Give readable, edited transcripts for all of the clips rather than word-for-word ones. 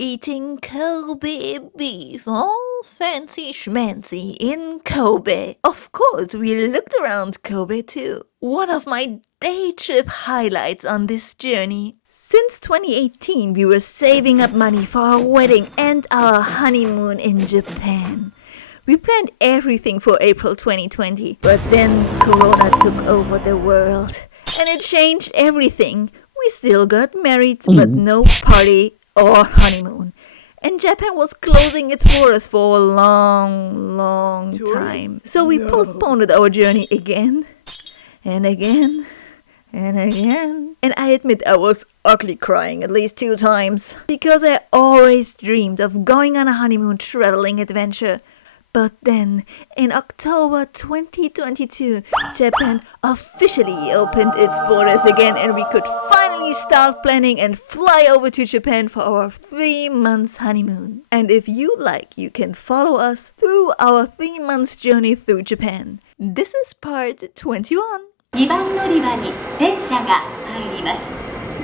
eating Kobe beef, all fancy schmancy in Kobe. Of course, we looked around Kobe too. One of my day trip highlights on this journey. Since 2018, we were saving up money for our wedding and our honeymoon in Japan. We planned everything for April 2020, but then Corona took over the world and it changed everything. We still got married, but no party or honeymoon. And Japan was closing its borders for a long time. So we postponed our journey again and again and again. And I admit I was ugly crying at least 2 times. Because I always dreamed of going on a honeymoon traveling adventure. But then, in October 2022, Japan officially opened its borders again and we could finally start planning and fly over to Japan for our 3 months honeymoon. And if you like, you can follow us through our 3 months journey through Japan. This is part 21. 2番乗り場に電車が入ります。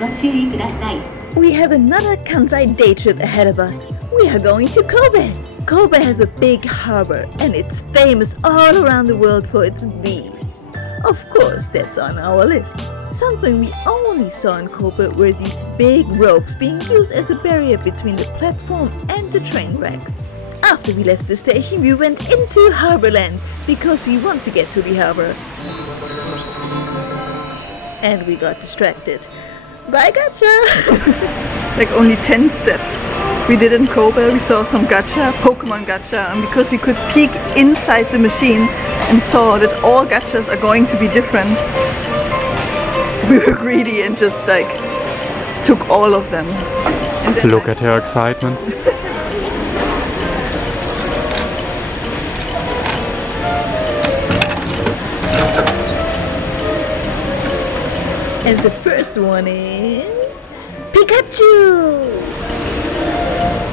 ご注意ください。 We have another Kansai day trip ahead of us. We are going to Kobe. Kobe has a big harbor and it's famous all around the world for its beef. Of course, that's on our list. Something we only saw in Kobe were these big ropes being used as a barrier between the platform and the train tracks. After we left the station, we went into Harborland because we want to get to the harbor. And we got distracted. Bye, Gacha! Like only 10 steps. We did in Kobe, we saw some gacha, Pokémon gacha, and because we could peek inside the machine and saw that all gachas are going to be different, we were greedy and just like took all of them. And then Look at her excitement. And the first one is Pikachu!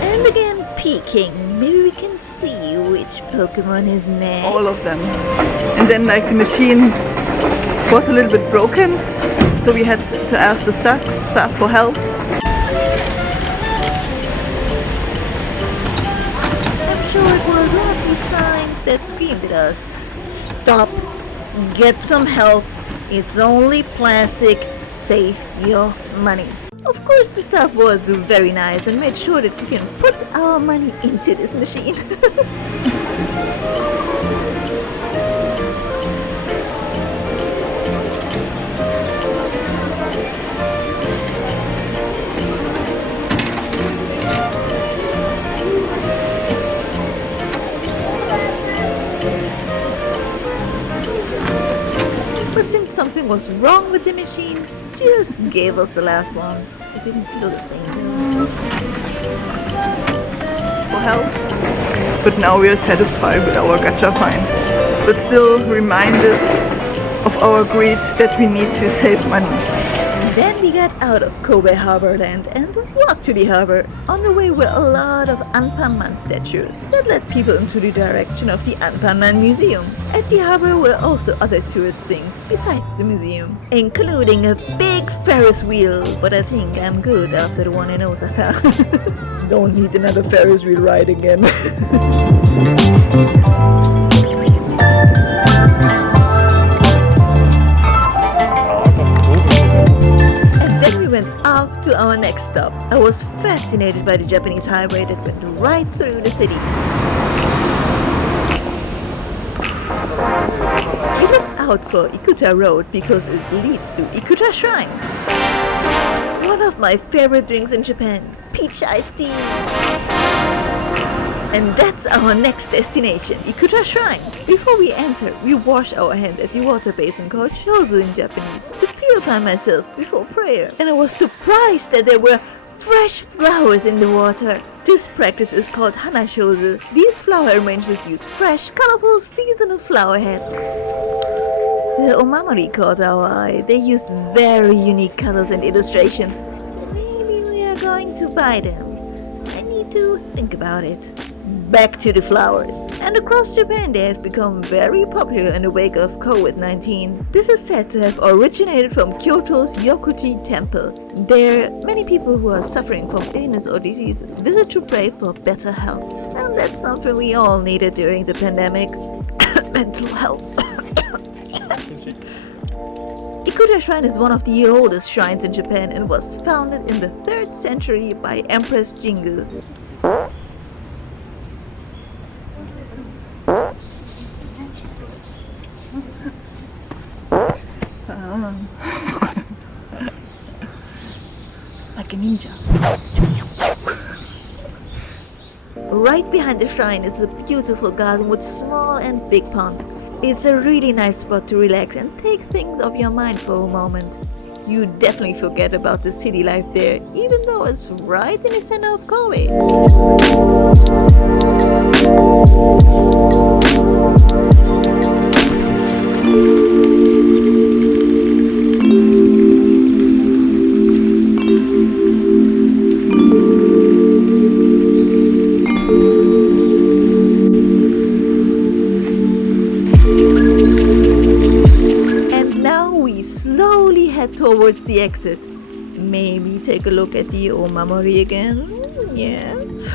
And again, peeking. Maybe we can see which Pokemon is next. all of them. And then like the machine was a little bit broken, so we had to ask the staff for help. I'm sure it was one of these signs that screamed at us, "Stop! Get some help! It's only plastic. Save your money." Of course, the staff was very nice and made sure that we can put our money into this machine. But since something was wrong with the machine, she just gave us the last one. It didn't feel the same though. For help. But now we are satisfied with our gacha find, but still reminded of our greed that we need to save money. Then we got out of Kobe Harborland and walked to the harbor. On the way were a lot of Anpanman statues that led people into the direction of the Anpanman Museum. At the harbor were also other tourist things besides the museum, including a big Ferris wheel, but I think I'm good after the one in Osaka. Don't need another Ferris wheel ride again. Went off to our next stop. I was fascinated by the Japanese highway that went right through the city. We looked out for Ikuta Road because it leads to Ikuta Shrine. One of my favorite drinks in Japan, peach iced tea. And that's our next destination, Ikuta Shrine. Before we enter, we wash our hands at the water basin called Hanachozu in Japanese to purify myself before prayer. And I was surprised that there were fresh flowers in the water. This practice is called Hanachozu. These flower arrangers use fresh, colorful, seasonal flower heads. The omamori caught our eye. They used very unique colors and illustrations. Maybe we are going to buy them. I need to think about it. back to the flowers. And across Japan they have become very popular in the wake of COVID-19. This is said to have originated from Kyoto's Yokuji temple. There, many people who are suffering from illness or disease visit to pray for better health. And that's something we all needed during the pandemic. Mental health. Ikuta Shrine is one of the oldest shrines in Japan and was founded in the 3rd century by Empress Jingu. Like a ninja. Right behind the shrine is a beautiful garden with small and big ponds. It's a really nice spot to relax and take things off your mind for a moment. You definitely forget about the city life there, even though it's right in the center of Kobe. Towards the exit. Maybe take a look at the Omamori again. Yes.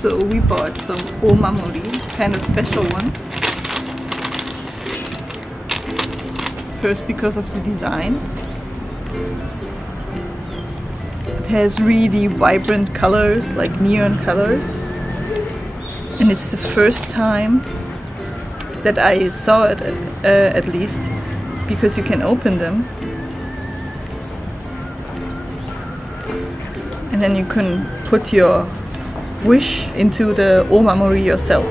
So we bought some Omamori, kind of special ones. First because of the design. It has really vibrant colors, like neon colors. And it's the first time that I saw it, at least, because you can open them. And then you can put your wish into the Omamori yourself.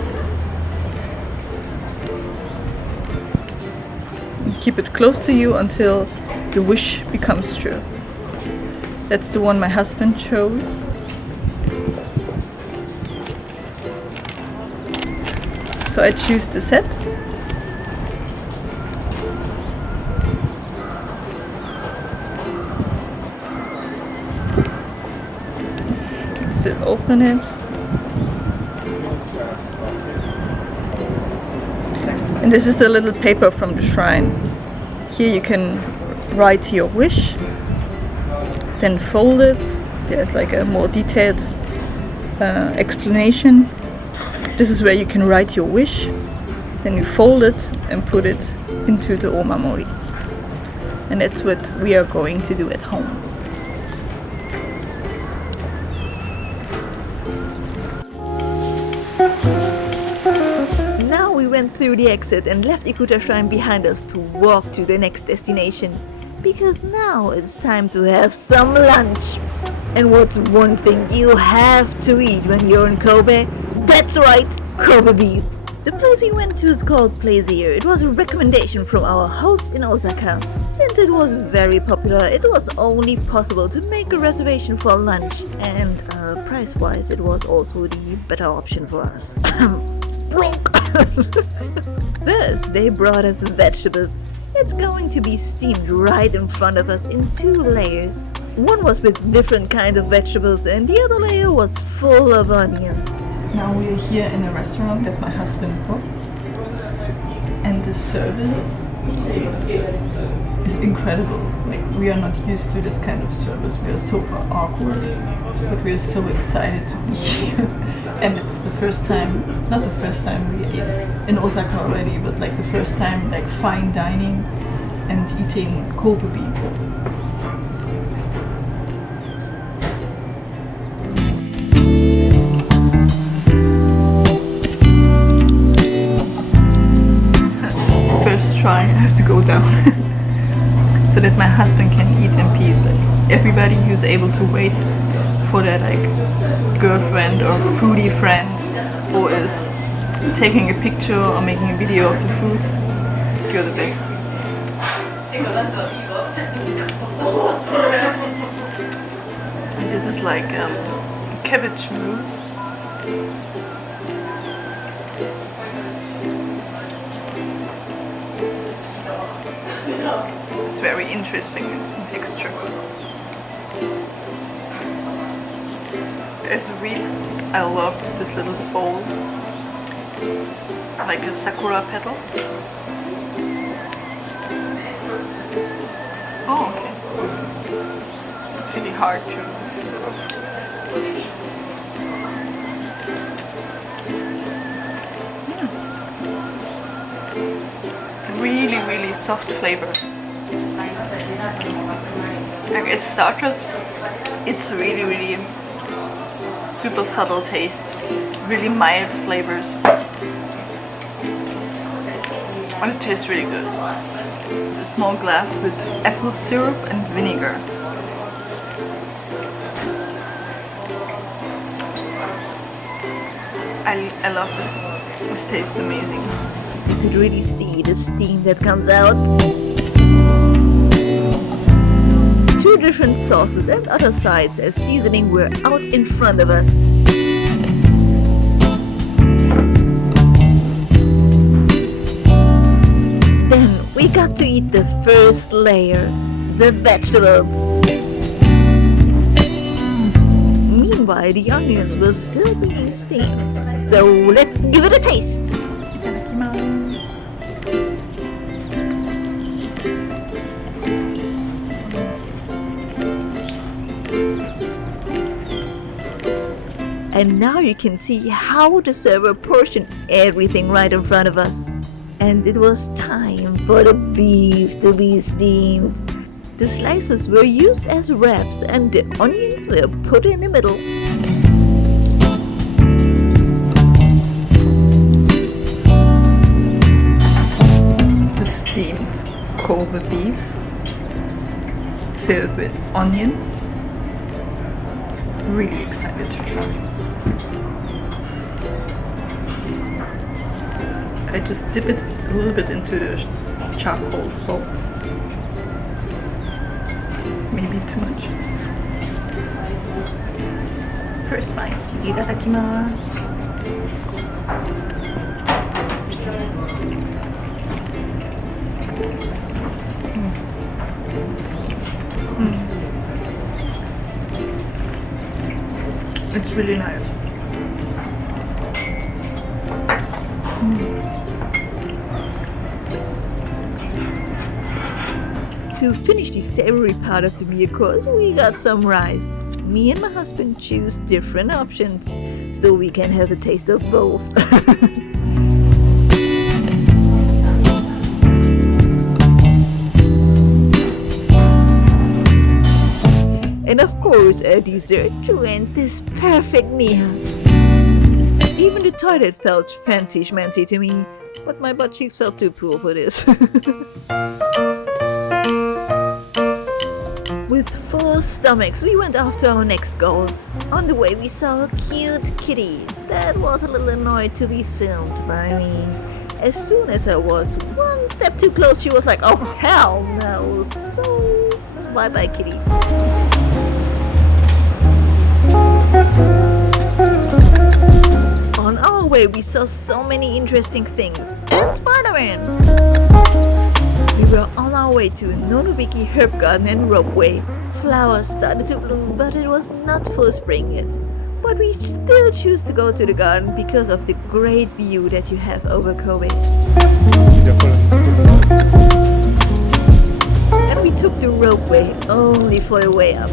And keep it close to you until the wish becomes true. That's the one my husband chose. So I choose the set. You can still open it. And this is the little paper from the shrine. Here you can write your wish, then fold it. There's like a more detailed explanation. This is where you can write your wish, then you fold it and put it into the Omamori. And that's what we are going to do at home. Now we went through the exit and left Ikuta Shrine behind us to walk to the next destination. Because now it's time to have some lunch. And what's one thing you have to eat when you're in Kobe? That's right, Kobe beef. The place we went to is called Plaisir. It was a recommendation from our host in Osaka. Since it was very popular, it was only possible to make a reservation for lunch. And price-wise, it was also the better option for us. Broke! First, they brought us vegetables. It's going to be steamed right in front of us in 2 layers. One was with different kinds of vegetables and the other layer was full of onions. Now we are here in a restaurant that my husband booked, and the service is incredible. Like, we are not used to this kind of service. We are super awkward, but we are so excited to be here. And it's the first time, not the first time we ate in Osaka already, but like the first time like fine dining and eating Kobe beef. Try, I have to go down so that my husband can eat in peace. Like, everybody who's able to wait for their like girlfriend or foodie friend, or is taking a picture or making a video of the food, you're the best. And this is like cabbage mousse. It's very interesting in texture. It's really, I love this little bowl, like a sakura petal. Oh, okay. It's really hard to. Really, really soft flavor. Like as starters, it's really, really super subtle taste, really mild flavors, and it tastes really good. It's a small glass with apple syrup and vinegar. I love this. This tastes amazing. You could really see the steam that comes out. 2 different sauces and other sides as seasoning were out in front of us. Then we got to eat the first layer, the vegetables. Meanwhile, the onions were still being steamed. So let's give it a taste. And now you can see how the server portioned everything right in front of us. And it was time for the beef to be steamed. The slices were used as wraps and the onions were put in the middle. The steamed Kobe beef filled with onions. Really excited to try. I just dip it a little bit into the charcoal salt. Maybe too much. First bite. Itadakimasu. It's really nice. To finish the savory part of the meal course, we got some rice. Me and my husband choose different options, so we can have a taste of both. And of course, a dessert to end this perfect meal. Even the toilet felt fancy schmancy to me, but my butt cheeks felt too cool for this. With full stomachs, we went off to our next goal. On the way, we saw a cute kitty that was a little annoyed to be filmed by me. As soon as I was one step too close, she was like, oh hell no. So, bye bye kitty. On our way, we saw so many interesting things. And Spider-Man! We were on our way to Nunobiki Herb Garden and Ropeway. Flowers started to bloom, but it was not full spring yet. But we still choose to go to the garden because of the great view that you have over Kobe. And we took the ropeway only for a way up.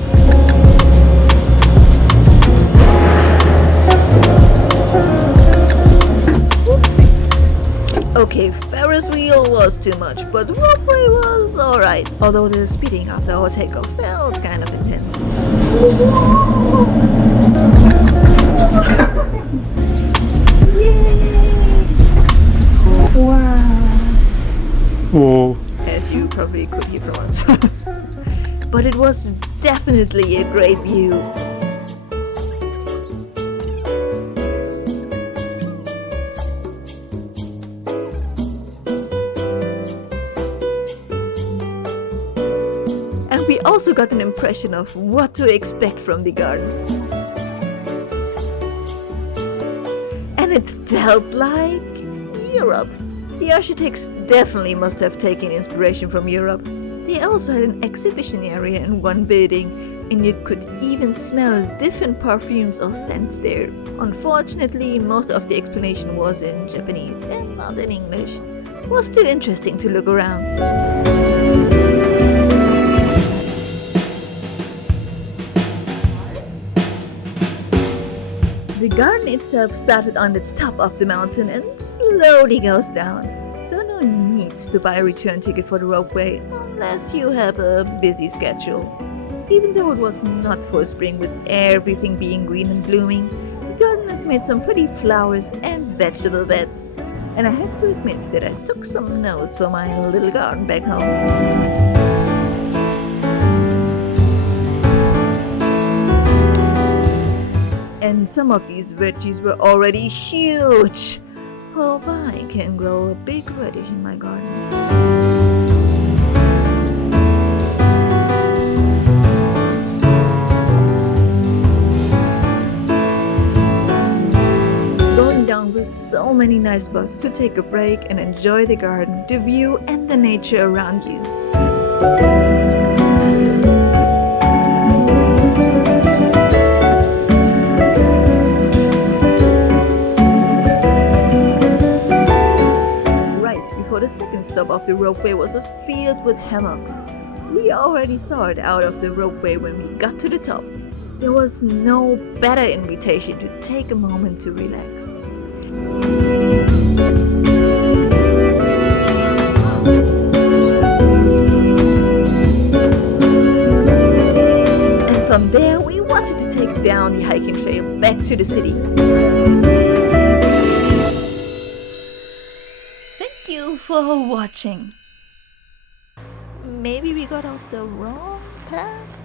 Okay, Ferris wheel was too much, but ropeway was alright. Although the speeding after our takeoff felt kind of intense. Wow. Oh. As you probably could hear from us. But it was definitely a great view. And we also got an impression of what to expect from the garden. And it felt like Europe. The architects definitely must have taken inspiration from Europe. They also had an exhibition area in one building and you could even smell different perfumes or scents there. Unfortunately, most of the explanation was in Japanese and not in English. It was still interesting to look around. The garden itself started on the top of the mountain and slowly goes down. So no need to buy a return ticket for the Ropeway unless you have a busy schedule. Even though it was not for spring with everything being green and blooming, the garden has made some pretty flowers and vegetable beds. And I have to admit that I took some notes for my little garden back home. And some of these veggies were already huge. Hope I can grow a big radish in my garden. Going down with so many nice spots to take a break and enjoy the garden, the view and the nature around you. The second stop of the Ropeway was a field with hammocks. We already saw it out of the Ropeway when we got to the top. There was no better invitation to take a moment to relax. And from there we wanted to take down the hiking trail back to the city. Thank you for watching. Maybe we got off the wrong path?